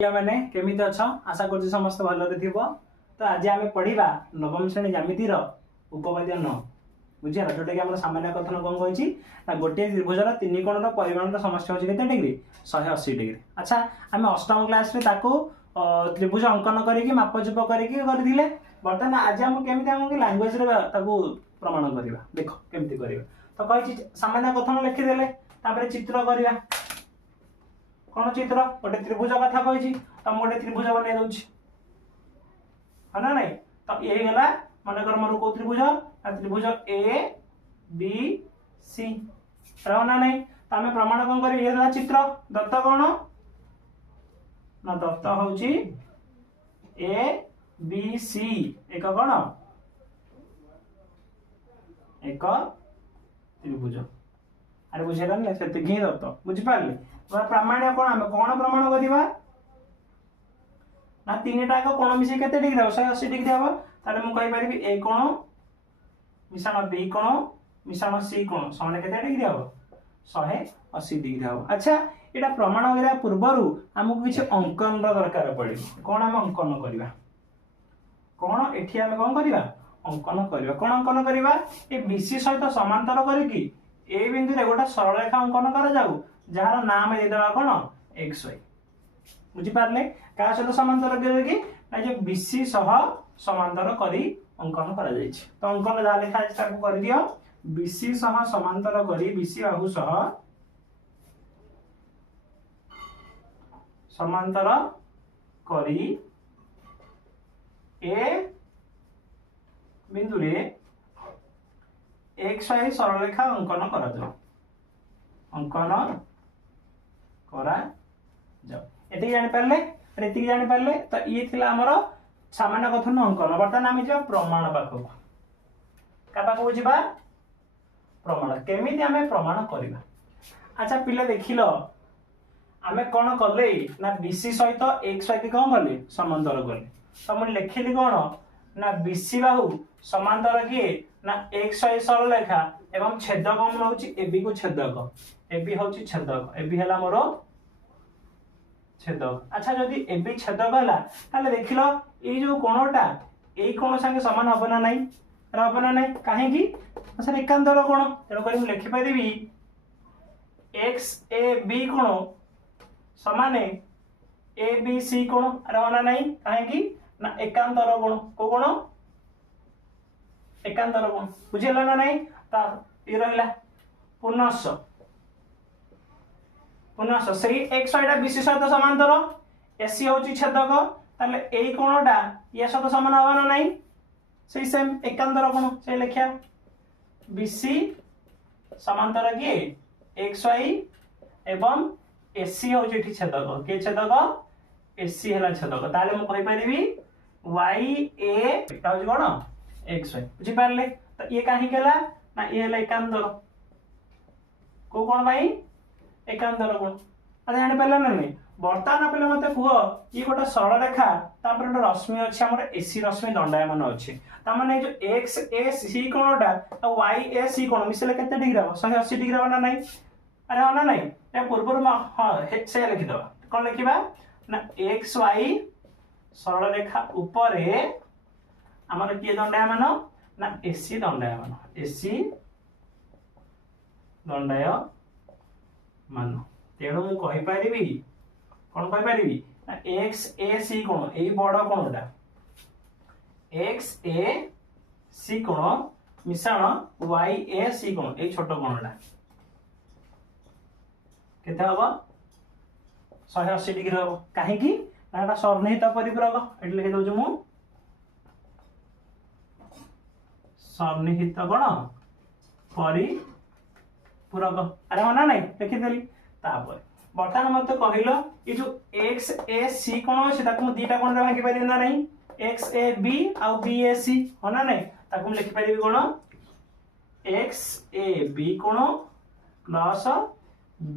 मैंने केमिति अछ आशा कर समस्त भलरे थिबो। तो आज आम पढ़ा नवम श्रेणी ज्यामितिर उपपाद्य 9 बुझीगला जोटा कि सामान्य कथन कौन कही गोटे त्रिभुजर तीन कोणर परिमाण समस्या होची केते डिग्री 180 डिग्री। अच्छा आम अष्टम क्लास रे ताको त्रिभुज अंकन करिकि मापचुप करिकि करथिले। बर्तमान आज हम केमिति हम लैंग्वेज रे ताको प्रमाण करबा। देखो केमिति करबा तो कहि सामान्य कथन लिखि देले तापर चित्र करबा। कौन चित्र गोटे त्रिभुज कथा कही तो गोटे त्रिभुज बन दूसरी है ना नहीं। तो ये गला मनकर मोर को त्रिभुज त्रिभुज ए बी सी ना नहीं। तो आम प्रमाण कौन कर ये चित्र दत्त कौन ना दत्त हूँ ए बी सी एक कौन एक त्रिभुज। अरे बुझेगा से दत्त बुझिपारे प्रमाण कौन आम कौन प्रमाण करवा ना तीन टाक कोण मिसे केते डिग्री हम 180 डिग्री हम ताले मु कहि परिबी ए कोण मिश्रण बी कोण मिश्रण सी कोण समान केते डिग्री हम 180 डिग्री हम। अच्छा एटा प्रमाण करिया पूर्वरु हमकु किछि अंकन दरकार पड़िबो। कोण हम अंकन करबा कोण एठी हम कोन करबा अंकन करबा। कोण अंकन करबा ए बीसी सहित समांतर करिकि ए बिंदु रे गोटा सरल रेखा अंकन कर जाऊ जार नाम दे देबा कोन एक्स वाई। बुझी पारले का सहित समांतर करिकि ना जे बीसी सह समांतर करी अंकन करा जाय छै। तो अंकन जा लिखा छै ताको कर दियो बीसी सह समांतर करी बीसी बाहु सह समांतर करी ए बिंदु रे एक्स वाई सरल रेखा अंकन करा जाय अंकन करा जाओ। एति जानि पारले एति जानि पारले। तो ये थिला हमर सामान्य कथन अंकन। बर्तमान आम जा प्रमाण पाखक का पाखक बुझिबा प्रमाण केमिति आमे प्रमाण करिबा। अच्छा पिले देखिलो आमे कोन करले ना बीसी सहित एक्स वाई कोन करले समांतर करले। तो हम लिखिली कोन ना बीसी बाहु समांतर किए ना एक्स वाई सरल रेखा एवं छेदक हम रहउची एबी को छेदक एबी होची छेदक एबी हला मोर छेदक। अच्छा जदि एबी छेदक हला ताले देखिलो ए जो कोणटा ए कोण संगे समान हबो ना नहीं हबो ना नहीं काहे कि सर एकांतर कोण तेनो करी लिखि परिबी एक्स ए बी कोण समान ए बी सी कोण रहबो ना नहीं काहे कि ना एकांतर कोण को कोण एकांतर कोण बुझिला ना नहीं। ता ये रहला पुनश्च पुनश्च सही एक्स वाई बीसी सहित समांतर एसी होची छेदक ताले एई कोणटा या सहित समान हबो ना नहीं सही सेम एकांतर कोण से लिखिया बीसी समांतर के एक्स वाई एवं एसी होची एठी छेदक के छेदक एसी हला छेदक ताले मु कहि परिबी वाई ए ता होची कोण एक्स वाई बुझी पारले। तो ये काहे केला ना ये हला एकांतर को कोण भाई एकांतर कोण अरे जानि पारला ना नहीं। बर्तमान पे मते कुह ये गोटे सरल रेखा तापर गोटे रश्मि अछि हमर एसी रश्मि दंडायमान अछि ता माने जो एक्स ए सी कोणटा तो वाई ए सी कोण मिसले केते डिग्री हो 180 डिग्री हो ना नहीं। अरे हो ना नहीं या पूर्व हां से लिखि दबा कोन लिखिबा ना एक्स वाई सरल रेखा ऊपरे हमर के दंडायमान ना एसी दंडायमान एसी दंडायमान। तेणु मु कहि परिबी कौन कहि परिबी ना एक्स ए सी कोण एई बड़ कोणटा एक्स ए सी कोण मिश्रण वाई ए सी कोण एई छोट कोणटा केते हबो 180 डिग्री हबो काहे कि ना एटा सर्वनिहित परिपूरक एट लिखि दउछु मु सर्वनिहित कोण परिपूरक। अरे हो ना नहीं लिखि देली। तापर बर्तमान मत कहलो ये जो एक्स ए सी कोण अछि ताकू मु दीटा कोण रे भागी पारि ना नहीं एक्स ए बी आ बी ए सी हो ना नहीं ताकू लिखि पारि कोण एक्स ए बी कोण प्लस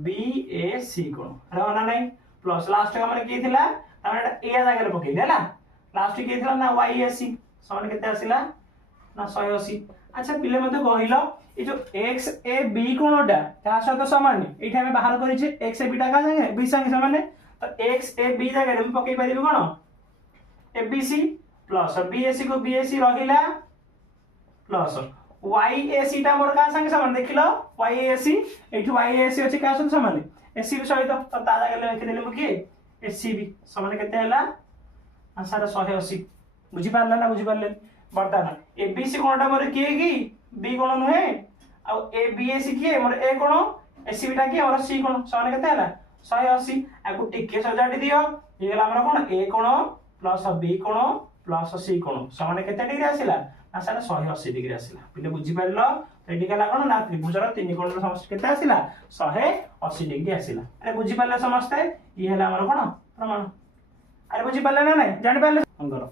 बी ए सी कोण रे हो ना नहीं प्लस लास्ट हमर के थिला तार ए जगह रे पकई देला लास्ट के थिला ना वाई ए सी समान केते आसिला ना 180। अच्छा पिले मते कहलो ये जो एक्स ए बी कोणटा ता सहित समान एठी हम बाहर करिचे एक्स ए बी टा का संगे बी संगे समान तो एक्स ए बी जगह में पकई पारिबी कोन A B C plus B A C को बी ए सी रहिला प्लस वाई ए सी टा मोर का संगे समान देखिलो वाई ए सी एठु वाई ए सी अछि का संगे समान ए सी बी सहित तो ता जगह लिखि देले मु कि ए सी बी समान केते हला आंसर 180 बुझी पारला ना बुझी पारले बर्तमान ए बी सी कोनटा मोर किए कि बी कोन नुहे आ ए बी ए सी किए मोर ए कोन ए सी बी टा किए मोर सी कोन समान केते हला 180 आकु टिके सजाडी दियो ये गला हमर कोन ए कोन प्लस बी कोन प्लस सी कोन समान केते डिग्री आसिला आंसर 180 डिग्री आसिला पिले बुझी पारलो तो एडी गला कोन ना त्रिभुजर तीन कोणर समष्टि केते आसिला 180 डिग्री आसिला अरे बुझी पारले समस्त ये हला हमर कोन प्रमाण अरे बुझी पारले ना नहीं जानि पारले अंगर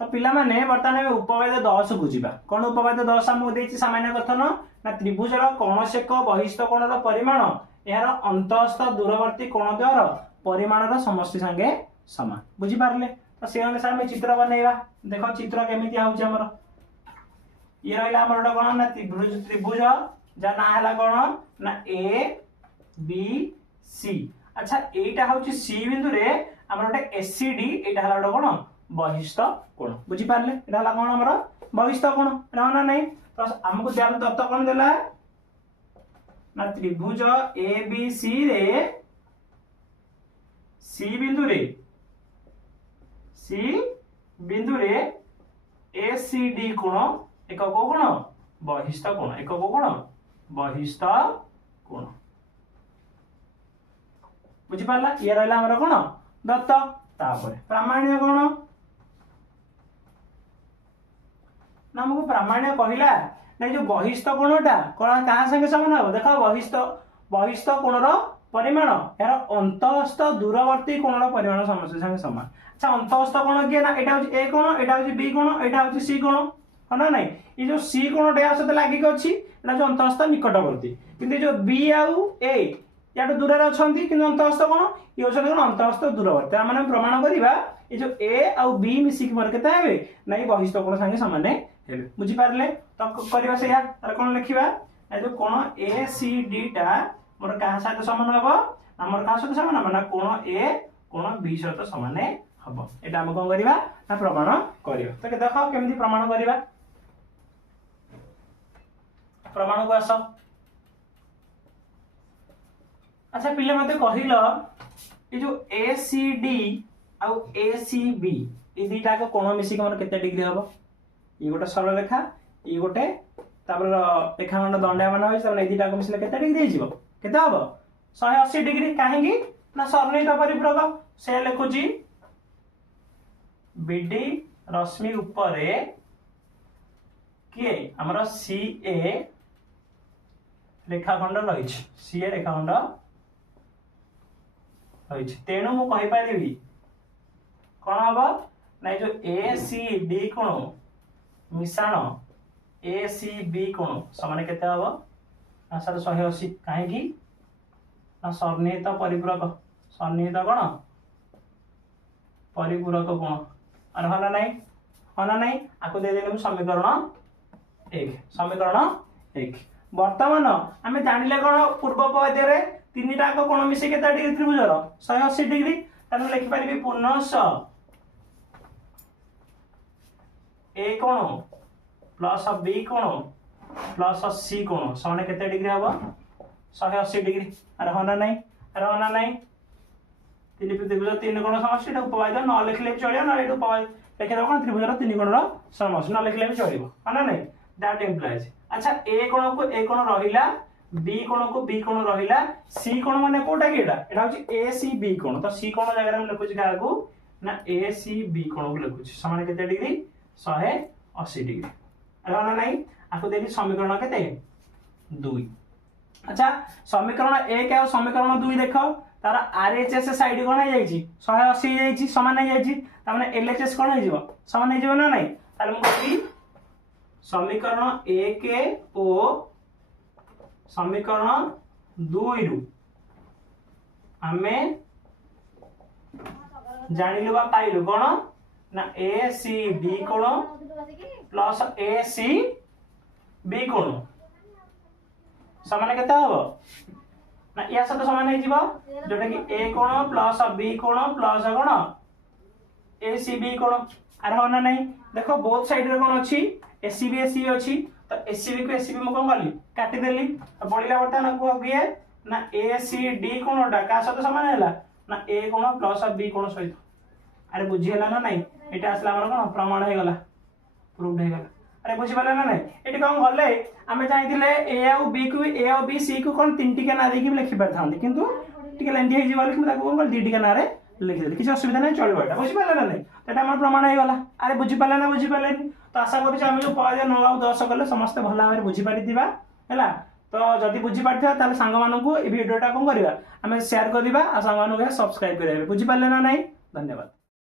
तो पिला माने वर्तमान उपवेद 10 बुझीबा कोन उपवेद 10 हम देछि सामान्य कथन ना त्रिभुजर कोनोस एक बहिस्थ कोणर परिमाण यार अंतस्थ दूरवर्ती कोण द्वारा परिमाणर समष्टि संगे समान बुझी पारले तो से अनुसार में चित्र बनेबा देखो चित्र केमिति आउछ हमर ये रहला हमर कोन ना त्रिभुज जा ना हला कोन ना ए बी सी अच्छा एटा होछि सी बिंदु रे हमर ओटे एसीडी एटा हला कोन बहिस्थ कोण बुझी पारले एटा हला कोन हमर बहिस्थ कोण ना नहीं तो हमको ध्यान दत्त कोन देला ना त्रिभुज ए बी सी रे सी बिंदु रे ए सी डी कोण एक को कोण बहिस्थ कोण एक को कोण बहिस्थ कोण बुझी पारला ये रहला हमर कोण दत्त तापर प्रामाण्य कोण ना हमको प्रामाण्य कहिला ना जो बहिस्थ कोणटा कोण कहा संगे समान हो देखो बहिस्थ कोणर परिमाण यार अंतस्थ दूरवर्ती कोणर परिमाण समस्या संगे समान अच्छा अंतस्थ कोण के ना एटा होची ए कोण एटा होची बी कोण एटा होची सी कोण हो ना नहीं ये जो सी कोण डे आसते लागि के अछि एटा जो अंतस्थ निकटवर्ती किंतु जो बी आउ ए याडो दूर रे अछंती किंतु अंतस्थ कोण ये होची कोण अंतस्थ दूरवर्ती माने प्रमाण करिबा ये जो ए आउ बी मिसी के मोर केता हेबे नाही बहिस्थ कोण संगे समान हेबे बुझी पारले तो करिबा सेया तार कोन लिखिबा ए जो कोण ए सी डी टा मोर का साथ समान हबो हमर का साथ समान माने कोण ए कोण बी साथ समान हबो एटा हम कोन करिबा ना प्रमाण करियो तो के देखो केमिति प्रमाण करिबा प्रमाण को आस अच्छा पिले मते कहिलो ए जो ए सी डी आ ए सी बी ए दुटा को कोण मिसी के मोर केते डिग्री हबो ये गोटे सरल रेखा ये गोटे तापर रेखाखंड दंडा मान होई सब ए दुटा को मिसले केते डिग्री हिजिबो केते हबो 180 डिग्री काहेकि ना सरलीत परिपूरक से लिखुची बीडी रश्मि उपरे किए हमर सी ए रेखाखंड रहिछ सी ए रेखाखंड रहिछ तेणु मु कहि पारिबी कोन हबो ना जो ए सी डी कोण मिश्रण ए सी बी कोण समान केते हबो आंसर 180 काहेकि ना सन्निहित परिपूरक सन्निहित कोण परिपूरक कोण अरे हला नहीं आको दे देले समीकरण 1 वर्तमान आमे जानिले कोन पूर्व पद रे तीनटा को कोण मिसे केता डिग्री त्रिभुजर 180 डिग्री तानु लिखि पारिबी पुनः ए कोण प्लस बी कोण प्लस सी कोण समान केते डिग्री हबो 180 डिग्री अरे होना नहीं तीन त्रिभुज तीन कोण समष्टि एटा उपवाद न लिखले भी चलियो न एटा उपवाद लिखे दो कोन त्रिभुजर तीन कोणर समष्टि न लिखले भी चलियो होना नहीं दैट इंप्लाइज अच्छा ए कोण को ए कोण रहिला बी कोण को बी कोण रहिला सी कोण माने कोटा की एटा होची ए सी बी कोण तो सी कोण जगह में लिखुची का को ना ए सी बी कोण को लिखुची समान केते डिग्री 180 डिग्री अरे होना नहीं आको देली समीकरण केते 2 अच्छा समीकरण 1 और समीकरण 2 देखो तार आरएचएस साइड कोन हे जाईची 180 हे जाईची समान हे जाईची त माने एलएचएस कोन हे जीवो समान हे जीवो ना नहीं ताले हम कहबी समीकरण 1 ओ समीकरण 2 रु हमें जानिलु बा पाइलु कोन ना ए सी डी कोन प्लस ए सी बी कोन समान केता हबो ना या सहित समान हो जिवो जोटा कि ए कोण प्लस बी कोण प्लस कोण ए सी बी कोण आर हो ना नहीं देखो बोथ साइड रे कोण अछि एसीबी एसीबी अछि तो एसीबी को एसीबी मु कोन करली काटी देली तो बळिला बर्तमान को किए ना ए सी डी कोणटा का सहित समान हैला ना ए कोण प्लस बी कोण सहित अरे बुझी हला ना नहीं एटा असला हमर कोन प्रमाण हे गला प्रूफ हे गला अरे बुझी पाले ना नहीं एटी कोन गले आमे चाहिथिले ए और बी को ए और बी सी को कोन तीन टिका ना देकी लिखि परथांती किंतु टिके लेंदी हे जिवाल कि ताको कोन दी टिका ना रे लिखि देली किछ असुविधा नै चलिबो एटा बुझी पाले ना नहीं एटा हमर प्रमाण हे गला अरे बुझी पाले ना बुझी पाले तो आशा करू आमे जो 9 और 10 कले समस्त भला भाबे बुझी पारिदिबा हैला तो जदि बुझी पारथिबा ताले सांग मानकू ए वीडियोटा कोन करिवा आमे शेयर करिबा आ सांग मानकू सब्सक्राइब करिबा बुझी पाले ना नहीं धन्यवाद।